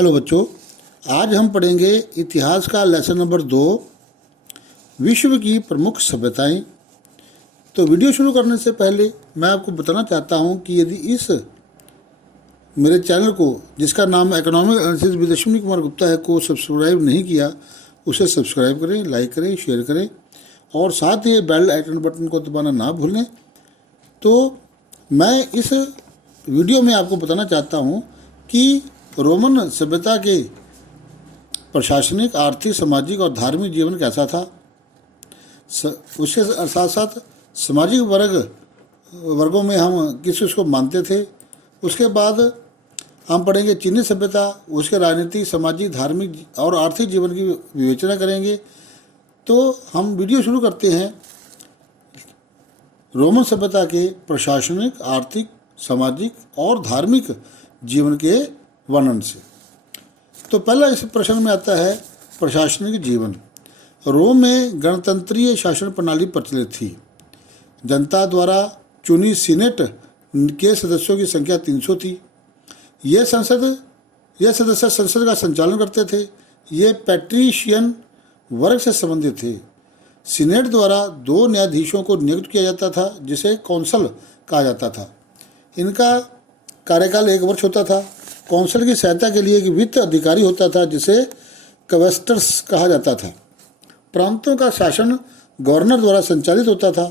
Hello बच्चों, आज हम पढ़ेंगे इतिहास का लेसन नंबर 2, विश्व की प्रमुख सभ्यताएं। तो वीडियो शुरू करने से पहले मैं आपको बताना चाहता हूं कि यदि इस मेरे चैनल को, जिसका नाम economic analysis with Ashwini Kumar Gupta है, को सब्सक्राइब नहीं किया, उसे सब्सक्राइब करें, लाइक करें, शेयर करें और साथ ही बेल आइकन बटन को दबाना ना भूलें। तो मैं इस वीडियो में आपको बताना चाहता हूं कि रोमन सभ्यता के प्रशासनिक, आर्थिक, सामाजिक और धार्मिक जीवन कैसा था। उसके साथ साथ सामाजिक वर्गों में हम किस उसको मानते थे। उसके बाद हम पढ़ेंगे चीनी सभ्यता, उसके राजनीतिक, सामाजिक, धार्मिक और आर्थिक जीवन की विवेचना करेंगे। तो हम वीडियो शुरू करते हैं रोमन सभ्यता के प्रशासनिक, आर्थिक, सामाजिक और धार्मिक जीवन के वर्णन से। तो पहला इस प्रश्न में आता है प्रशासनिक जीवन। रोम में गणतंत्रीय शासन प्रणाली प्रचलित थी। जनता द्वारा चुनी सीनेट के सदस्यों की संख्या 300 थी। ये सदस्य संसद का संचालन करते थे। ये पैट्रिशियन वर्ग से संबंधित थे। सीनेट द्वारा 2 न्यायाधीशों को नियुक्त किया जाता था, जिसे कौंसल कहा जाता था। इनका कार्यकाल 1 वर्ष होता था। कौंसिल की सहायता के लिए एक वित्त अधिकारी होता था, जिसे क्वेस्टर्स कहा जाता था। प्रांतों का शासन गवर्नर द्वारा संचालित होता था।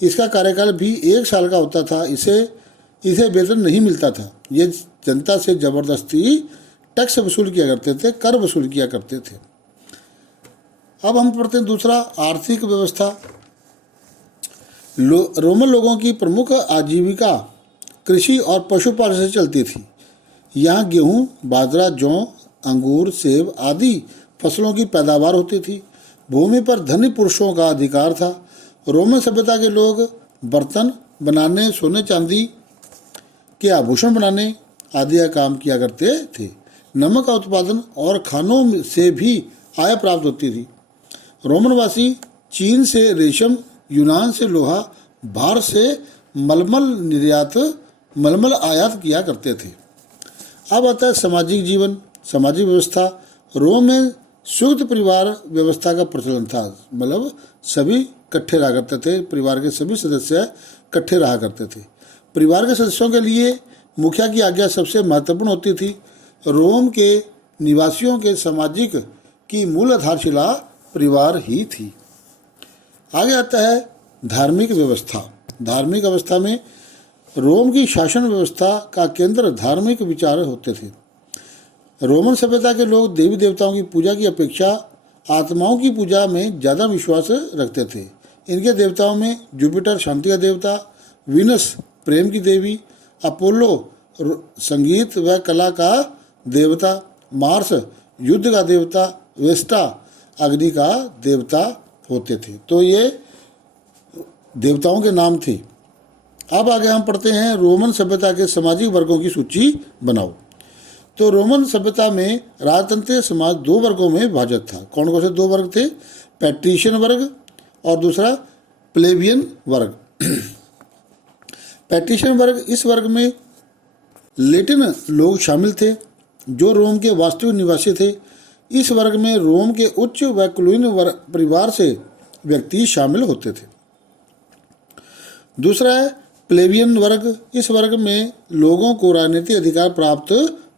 इसका कार्यकाल भी 1 साल का होता था। इसे वेतन नहीं मिलता था। ये जनता से जबरदस्ती टैक्स वसूल किया करते थे, कर वसूल किया करते थे। अब हम पढ़ते हैं दूसरा, आर्थिक व्यवस्था। रोमन लोगों की प्रमुख आजीविका कृषि और पशुपालन से चलती थी। यहाँ गेहूँ, बाजरा, जौ, अंगूर, सेब आदि फसलों की पैदावार होती थी। भूमि पर धनी पुरुषों का अधिकार था। रोमन सभ्यता के लोग बर्तन बनाने, सोने चांदी के आभूषण बनाने आदि का काम किया करते थे। नमक का उत्पादन और खानों से भी आय प्राप्त होती थी। रोमनवासी चीन से रेशम, यूनान से लोहा, भारत से मलमल आयात किया करते थे। अब आता है सामाजिक जीवन, सामाजिक व्यवस्था। रोम में संयुक्त परिवार व्यवस्था का प्रचलन था। मतलब सभी इकट्ठे रहा करते थे। परिवार के सभी सदस्य इकट्ठे रहा करते थे। परिवार के सदस्यों के लिए मुखिया की आज्ञा सबसे महत्वपूर्ण होती थी। रोम के निवासियों के सामाजिक की मूल आधारशिला परिवार ही थी। आगे आता है धार्मिक व्यवस्था। धार्मिक अवस्था में रोम की शासन व्यवस्था का केंद्र धार्मिक विचार होते थे। रोमन सभ्यता के लोग देवी देवताओं की पूजा की अपेक्षा आत्माओं की पूजा में ज़्यादा विश्वास रखते थे। इनके देवताओं में जुपिटर शांति का देवता, वीनस प्रेम की देवी, अपोलो संगीत व कला का देवता, मार्स युद्ध का देवता, वेस्टा अग्नि का देवता होते थे। तो ये देवताओं के नाम थे। अब आगे हम पढ़ते हैं रोमन सभ्यता के सामाजिक वर्गों की सूची बनाओ। तो रोमन सभ्यता में राजतंत्रीय समाज 2 वर्गों में विभाजित था। कौन कौन से 2 वर्ग थे? पैट्रिशियन वर्ग और दूसरा प्लेबियन वर्ग। पैट्रिशियन वर्ग, इस वर्ग में लेटिन लोग शामिल थे, जो रोम के वास्तविक निवासी थे। इस वर्ग में रोम के उच्च व कुलीन परिवार से व्यक्ति शामिल होते थे। दूसरा है प्लेबियन वर्ग। इस वर्ग में लोगों को राजनीतिक अधिकार प्राप्त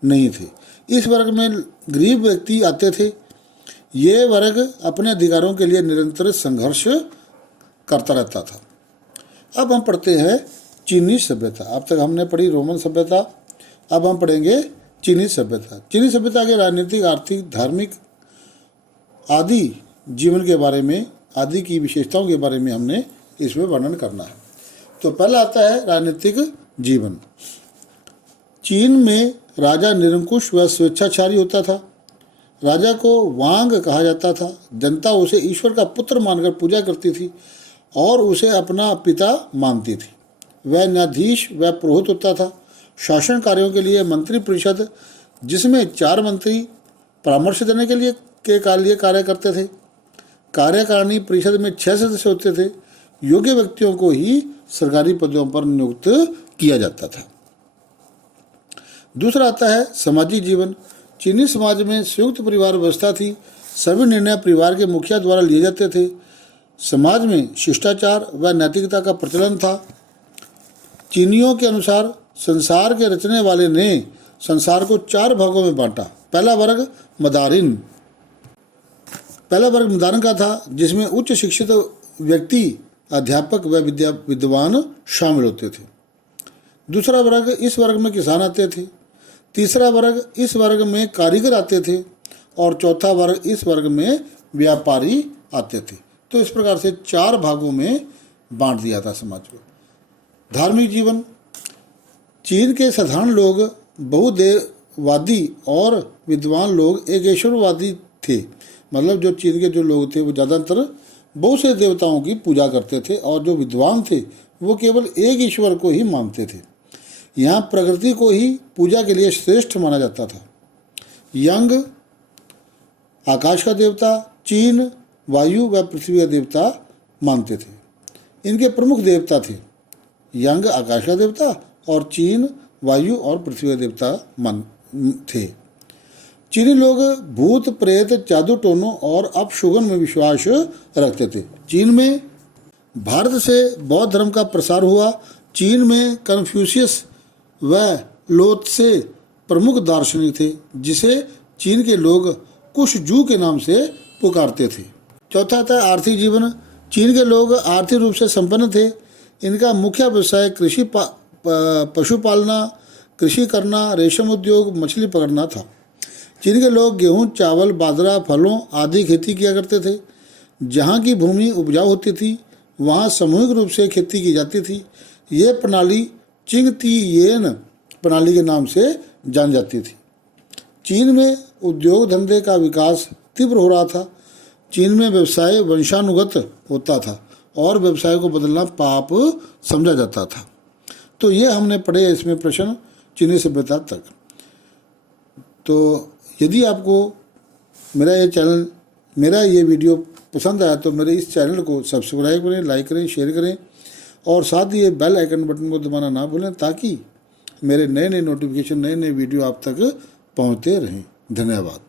नहीं थे। इस वर्ग में गरीब व्यक्ति आते थे। ये वर्ग अपने अधिकारों के लिए निरंतर संघर्ष करता रहता था। अब हम पढ़ते हैं चीनी सभ्यता। अब तक हमने पढ़ी रोमन सभ्यता, अब हम पढ़ेंगे चीनी सभ्यता। चीनी सभ्यता के राजनीतिक, आर्थिक, धार्मिक आदि जीवन के बारे में, आदि की विशेषताओं के बारे में हमने इसमें वर्णन करना है। तो पहला आता है राजनीतिक जीवन। चीन में राजा निरंकुश व स्वेच्छाचारी होता था। राजा को वांग कहा जाता था। जनता उसे ईश्वर का पुत्र मानकर पूजा करती थी और उसे अपना पिता मानती थी। वह न्यायाधीश व पुरोहित होता था। शासन कार्यों के लिए मंत्री परिषद, जिसमें 4 मंत्री परामर्श देने के लिए कार्य करते थे। कार्यकारिणी परिषद में 6 सदस्य होते थे। योग्य व्यक्तियों को ही सरकारी पदों पर नियुक्त किया जाता था। दूसरा आता है सामाजिक जीवन। चीनी समाज में संयुक्त परिवार व्यवस्था थी। सभी निर्णय परिवार के मुखिया द्वारा लिए जाते थे। समाज में शिष्टाचार व नैतिकता का प्रचलन था। चीनियों के अनुसार संसार के रचने वाले ने संसार को 4 भागों में बांटा। पहला वर्ग मदारिन का था, जिसमें उच्च शिक्षित व्यक्ति, अध्यापक व विद्वान शामिल होते थे। दूसरा वर्ग, इस वर्ग में किसान आते थे। तीसरा वर्ग, इस वर्ग में कारीगर आते थे। और चौथा वर्ग, इस वर्ग में व्यापारी आते थे। तो इस प्रकार से 4 भागों में बांट दिया था समाज को। धार्मिक जीवन, चीन के साधारण लोग बहुदेववादी और विद्वान लोग एकेश्वरवादी थे। मतलब जो चीन के जो लोग थे वो ज़्यादातर बहुत से देवताओं की पूजा करते थे, और जो विद्वान थे वो केवल एक ईश्वर को ही मानते थे। यहाँ प्रकृति को ही पूजा के लिए श्रेष्ठ माना जाता था। यंग आकाश का देवता, चीन वायु व पृथ्वी का देवता मानते थे। इनके प्रमुख देवता थे यंग आकाश का देवता और चीन वायु और पृथ्वी का देवता थे। चीनी लोग भूत प्रेत, जादू टोनों और अपशुगन में विश्वास रखते थे। चीन में भारत से बौद्ध धर्म का प्रसार हुआ। चीन में कन्फ्यूशियस व लोत्से प्रमुख दार्शनिक थे, जिसे चीन के लोग कुशजू के नाम से पुकारते थे। चौथा था आर्थिक जीवन। चीन के लोग आर्थिक रूप से संपन्न थे। इनका मुख्य व्यवसाय कृषि पशुपालना, कृषि करना, रेशम उद्योग, मछली पकड़ना था। चीन के लोग गेहूं, चावल, बाजरा, फलों आदि खेती किया करते थे। जहाँ की भूमि उपजाऊ होती थी वहाँ सामूहिक रूप से खेती की जाती थी। ये प्रणाली चिंगतियेन प्रणाली के नाम से जान जाती थी। चीन में उद्योग धंधे का विकास तीव्र हो रहा था। चीन में व्यवसाय वंशानुगत होता था और व्यवसाय को बदलना पाप समझा जाता था। तो ये हमने पढ़े इसमें प्रश्न चीनी सभ्यता तक। तो यदि आपको मेरा ये वीडियो पसंद आया तो मेरे इस चैनल को सब्सक्राइब करें, लाइक करें, शेयर करें और साथ ही ये बेल आइकन बटन को दबाना ना भूलें, ताकि मेरे नए नए नोटिफिकेशन, नए नए वीडियो आप तक पहुंचते रहें। धन्यवाद।